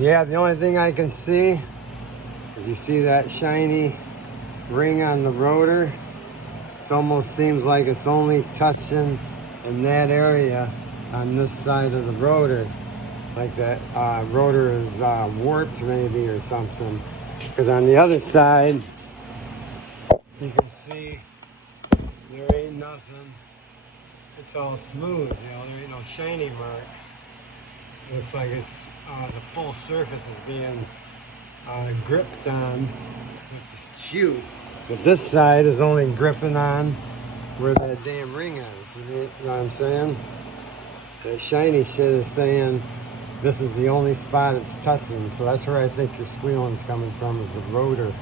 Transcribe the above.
Yeah, the only thing I can see is you see that shiny ring on the rotor. It almost seems like it's only touching in that area on this side of the rotor. Like that rotor is warped maybe or something. Because on the other side, you can see there ain't nothing. It's all smooth, there ain't no shiny marks. Looks like it's the full surface is being gripped on with the shoe. But this side is only gripping on where that damn ring is. You know what I'm saying? The shiny shit is saying this is the only spot it's touching. So that's where I think your squealing's coming from, is the rotor.